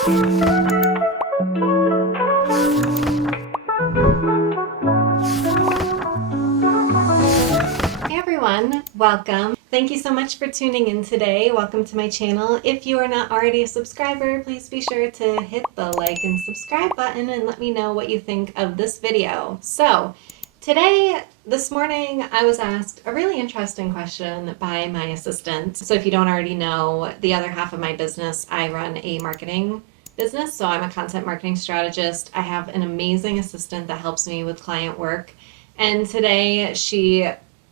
Hey everyone, welcome. Thank you so much for tuning in today. Welcome to my channel. If you are not already a subscriber, please be sure to hit the like and subscribe button and let me know what you think of this video. So this morning, I was asked a really interesting question by my assistant. So if you don't already know, the other half of my business, I run a marketing business. So I'm a content marketing strategist. I have an amazing assistant that helps me with client work. And today she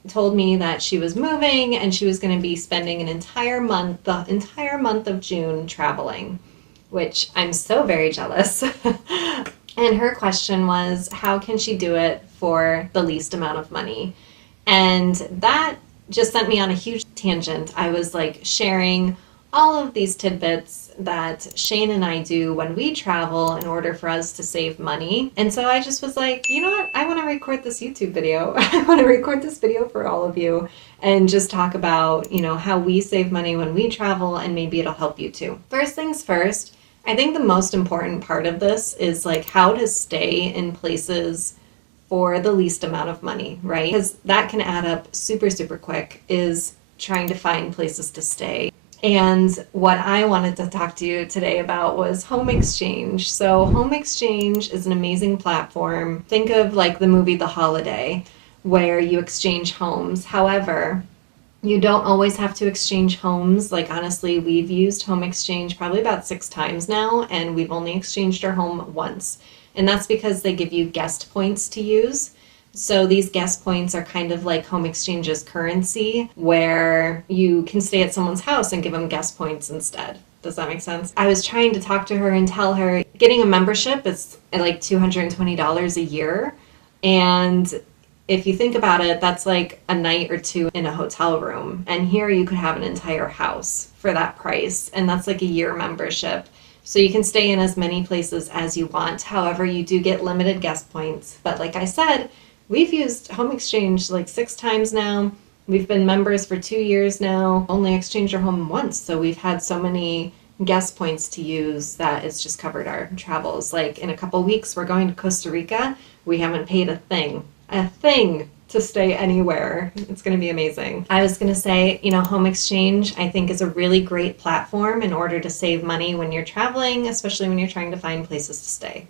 told me that she was moving and she was going to be spending the entire month of June traveling, which I'm so very jealous. And her question was, how can she do it for the least amount of money? And that just sent me on a huge tangent. I was like sharing all of these tidbits that Shane and I do when we travel in order for us to save money. And so I just was like, you know what? I want to record this YouTube video. I want to record this video for all of you and just talk about, how we save money when we travel, and maybe it'll help you too. First things first, I think the most important part of this is like how to stay in places for the least amount of money, right? Because that can add up super, super quick, is trying to find places to stay. And what I wanted to talk to you today about was home exchange. So home exchange is an amazing platform. Think of like the movie The Holiday, where you exchange homes. However, you don't always have to exchange homes. Like honestly, we've used home exchange probably about 6 times now, and we've only exchanged our home once. And that's because they give you guest points to use. So these guest points are kind of like home exchange's currency, where you can stay at someone's house and give them guest points instead. Does that make sense? I was trying to talk to her and tell her getting a membership is like $220 a year. And if you think about it, that's like a night or two in a hotel room. And here you could have an entire house for that price. And that's like a year membership. So you can stay in as many places as you want. However, you do get limited guest points. But like I said, we've used home exchange like 6 times now. We've been members for 2 years now. Only exchanged our home once. So we've had so many guest points to use that it's just covered our travels. Like in a couple weeks, we're going to Costa Rica. We haven't paid a thing to stay anywhere. It's going to be amazing. I was going to say, home exchange, I think, is a really great platform in order to save money when you're traveling, especially when you're trying to find places to stay.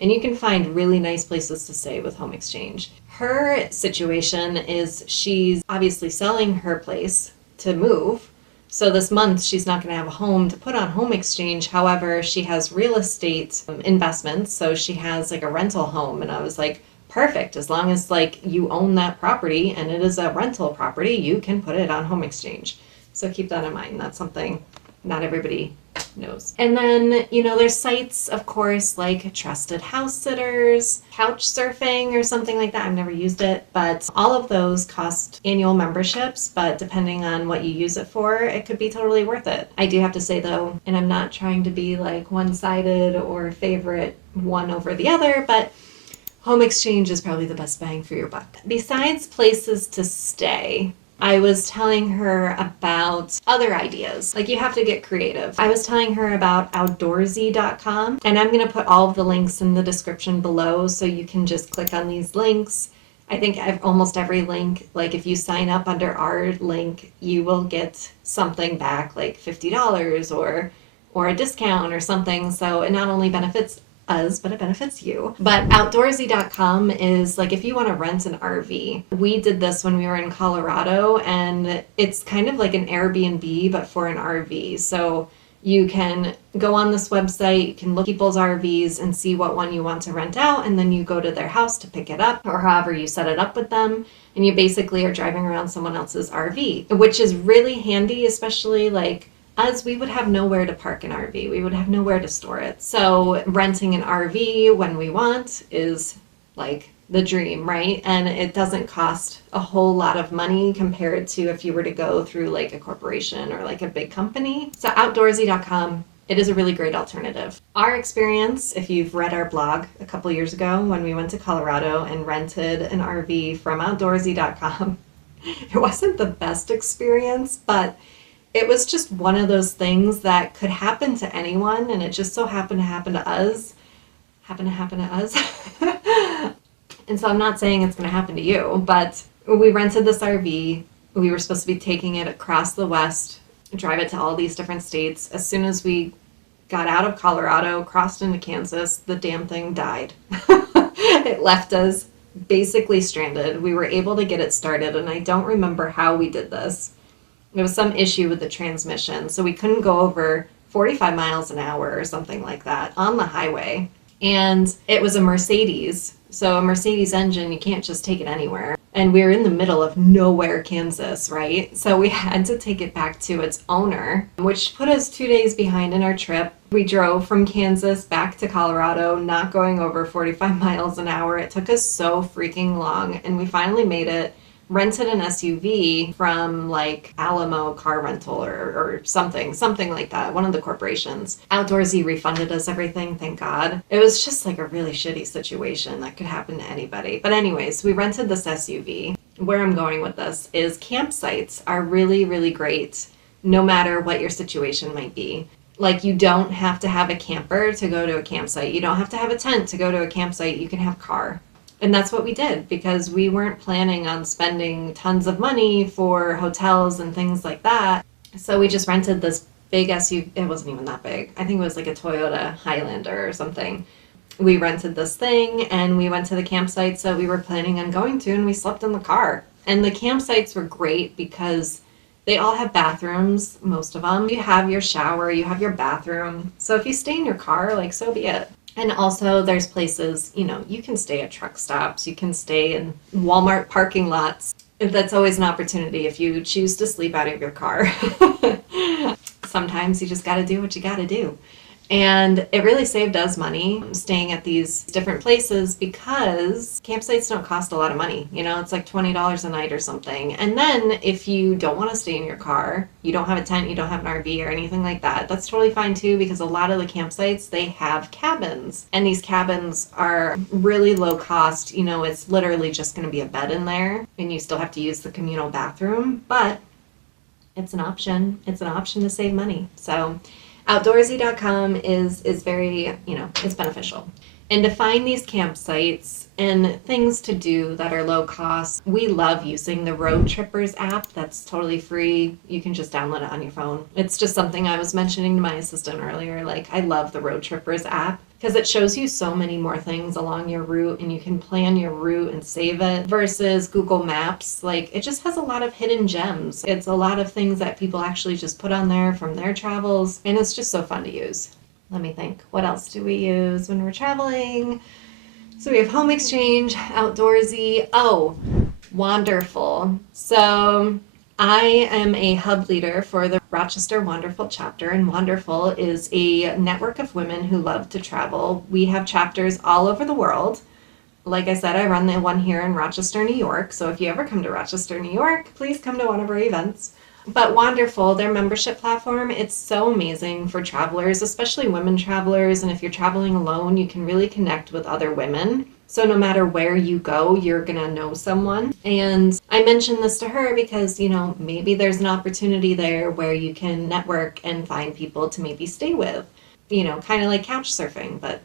And you can find really nice places to stay with home exchange. Her situation is she's obviously selling her place to move. So this month she's not going to have a home to put on home exchange. However, she has real estate investments. So she has like a rental home. And I was like, perfect. As long as like you own that property and it is a rental property, you can put it on home exchange. So keep that in mind. That's something not everybody knows. And then, there's sites, of course, like Trusted House Sitters, couch surfing or something like that. I've never used it, but all of those cost annual memberships, but depending on what you use it for, it could be totally worth it. I do have to say though, and I'm not trying to be like one-sided or favorite one over the other, but home exchange is probably the best bang for your buck. Besides places to stay, I was telling her about other ideas. Like, you have to get creative. I was telling her about Outdoorsy.com, and I'm going to put all of the links in the description below so you can just click on these links. I think almost every link, like if you sign up under our link, you will get something back, like $50 or a discount or something. So it not only benefits us, but it benefits you. But Outdoorsy.com is like if you want to rent an RV. We did this when we were in Colorado, and it's kind of like an Airbnb, but for an RV. So you can go on this website, you can look at people's RVs and see what one you want to rent out, and then you go to their house to pick it up, or however you set it up with them, and you basically are driving around someone else's RV, which is really handy, especially like us, we would have nowhere to park an RV. We would have nowhere to store it. So renting an RV when we want is like the dream, right? And it doesn't cost a whole lot of money compared to if you were to go through like a corporation or like a big company. So Outdoorsy.com, it is a really great alternative. Our experience, if you've read our blog a couple years ago when we went to Colorado and rented an RV from Outdoorsy.com, it wasn't the best experience, but it was just one of those things that could happen to anyone, and it just so happened to happen to us. And so I'm not saying it's going to happen to you, but we rented this RV. We were supposed to be taking it across the West, drive it to all these different states. As soon as we got out of Colorado, crossed into Kansas, the damn thing died. It left us basically stranded. We were able to get it started, and I don't remember how we did this. There was some issue with the transmission, so we couldn't go over 45 miles an hour or something like that on the highway. And it was a Mercedes, so a Mercedes engine, you can't just take it anywhere. And we were in the middle of nowhere, Kansas, right? So we had to take it back to its owner, which put us 2 days behind in our trip. We drove from Kansas back to Colorado, not going over 45 miles an hour. It took us so freaking long, and we finally made it. Rented an SUV from like Alamo Car Rental or something like that, one of the corporations. Outdoorsy refunded us everything, thank God. It was just like a really shitty situation that could happen to anybody. But anyways, we rented this SUV. Where I'm going with this is campsites are really, really great no matter what your situation might be. Like, you don't have to have a camper to go to a campsite. You don't have to have a tent to go to a campsite. You can have a car. And that's what we did, because we weren't planning on spending tons of money for hotels and things like that. So we just rented this big SUV. It wasn't even that big. I think it was like a Toyota Highlander or something. We rented this thing and we went to the campsites that we were planning on going to, and we slept in the car. And the campsites were great because they all have bathrooms, most of them. You have your shower, you have your bathroom. So if you stay in your car, like, so be it. And also there's places, you know, you can stay at truck stops, you can stay in Walmart parking lots. That's always an opportunity if you choose to sleep out of your car. Sometimes you just got to do what you got to do. And it really saved us money staying at these different places, because campsites don't cost a lot of money. You know, it's like $20 a night or something. And then if you don't want to stay in your car, you don't have a tent, you don't have an RV or anything like that, that's totally fine too, because a lot of the campsites, they have cabins. And these cabins are really low cost. You know, it's literally just going to be a bed in there, and you still have to use the communal bathroom, but it's an option. It's an option to save money. So Outdoorsy.com is very, you know, it's beneficial. And to find these campsites and things to do that are low cost, we love using the Road Trippers app. That's totally free. You can just download it on your phone. It's just something I was mentioning to my assistant earlier. Like, I love the Road Trippers app because it shows you so many more things along your route, and you can plan your route and save it, versus Google Maps. Like, it just has a lot of hidden gems. It's a lot of things that people actually just put on there from their travels, and it's just so fun to use. Let me think. What else do we use when we're traveling? So we have Home Exchange, Outdoorsy. Oh, Wonderful. So I am a hub leader for the Rochester Wonderful chapter, and Wonderful is a network of women who love to travel. We have chapters all over the world. Like I said, I run the one here in Rochester, New York. So if you ever come to Rochester, New York, please come to one of our events. But Wonderful, their membership platform, it's so amazing for travelers, especially women travelers. And if you're traveling alone, you can really connect with other women. So no matter where you go, you're going to know someone. And I mentioned this to her because, you know, maybe there's an opportunity there where you can network and find people to maybe stay with, you know, kind of like couch surfing, but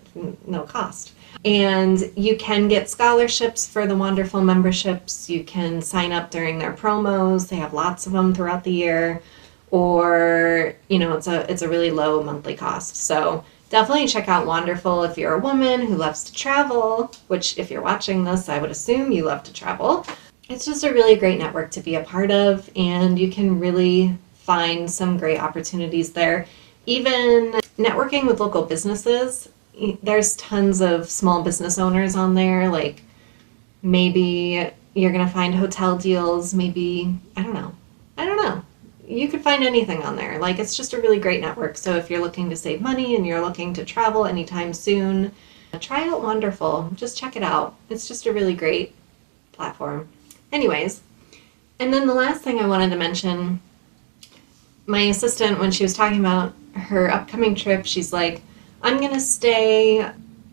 no cost. And you can get scholarships for the Wonderful memberships. You can sign up during their promos. They have lots of them throughout the year. Or, you know, it's a really low monthly cost. So definitely check out Wonderful if you're a woman who loves to travel, which if you're watching this, I would assume you love to travel. It's just a really great network to be a part of, and you can really find some great opportunities there. Even networking with local businesses. There's tons of small business owners on there. Like, maybe you're going to find hotel deals. Maybe, I don't know. You could find anything on there. Like, it's just a really great network. So if you're looking to save money and you're looking to travel anytime soon, try out Wonderful. Just check it out. It's just a really great platform. Anyways, and then the last thing I wanted to mention, my assistant, when she was talking about her upcoming trip, she's like, I'm going to stay,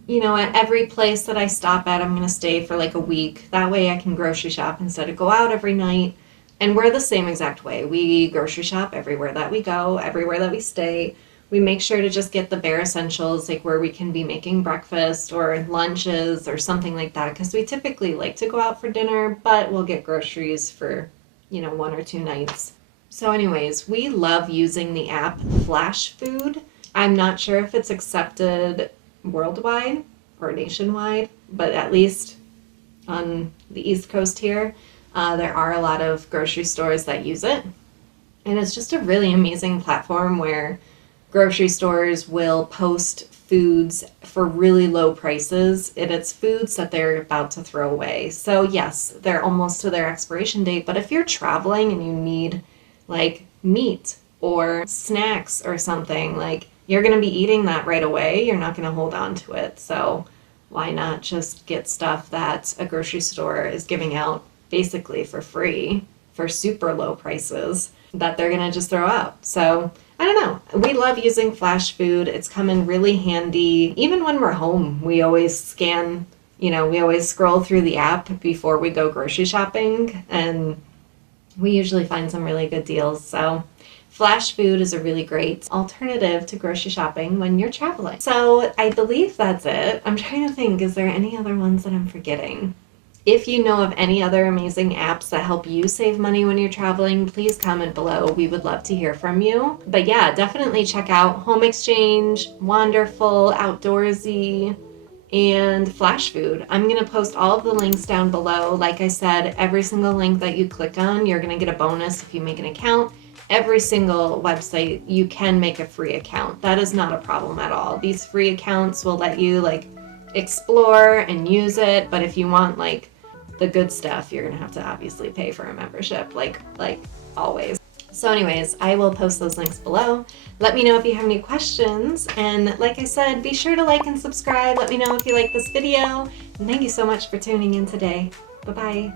you know, at every place that I stop at, I'm going to stay for like a week. That way I can grocery shop instead of go out every night. And we're the same exact way. We grocery shop everywhere that we go, everywhere that we stay. We make sure to just get the bare essentials, like where we can be making breakfast or lunches or something like that, because we typically like to go out for dinner, but we'll get groceries for, 1 or 2 nights. So anyways, we love using the app Flash Food. I'm not sure if it's accepted worldwide or nationwide, but at least on the East Coast here, there are a lot of grocery stores that use it. And it's just a really amazing platform where grocery stores will post foods for really low prices, and it's foods that they're about to throw away. So yes, they're almost to their expiration date, but if you're traveling and you need like meat or snacks or something, like you're going to be eating that right away. You're not going to hold on to it. So why not just get stuff that a grocery store is giving out basically for free for super low prices that they're going to just throw out? So I don't know. We love using Flash Food. It's come in really handy. Even when we're home, we always scan, we always scroll through the app before we go grocery shopping, and we usually find some really good deals. So Flash Food is a really great alternative to grocery shopping when you're traveling. So I believe that's it. I'm trying to think, is there any other ones that I'm forgetting? If you know of any other amazing apps that help you save money when you're traveling, please comment below. We would love to hear from you. But yeah, definitely check out Home Exchange, Wonderful, Outdoorsy, and Flash Food. I'm going to post all of the links down below. Like I said, every single link that you click on, you're going to get a bonus if you make an account. Every single website, you can make a free account. That is not a problem at all. These free accounts will let you explore and use it, but if you want the good stuff, you're gonna have to obviously pay for a membership, like always. So anyways, I will post those links below. Let me know if you have any questions, and like I said, be sure to like and subscribe. Let me know if you like this video, and thank you so much for tuning in today. Bye-bye.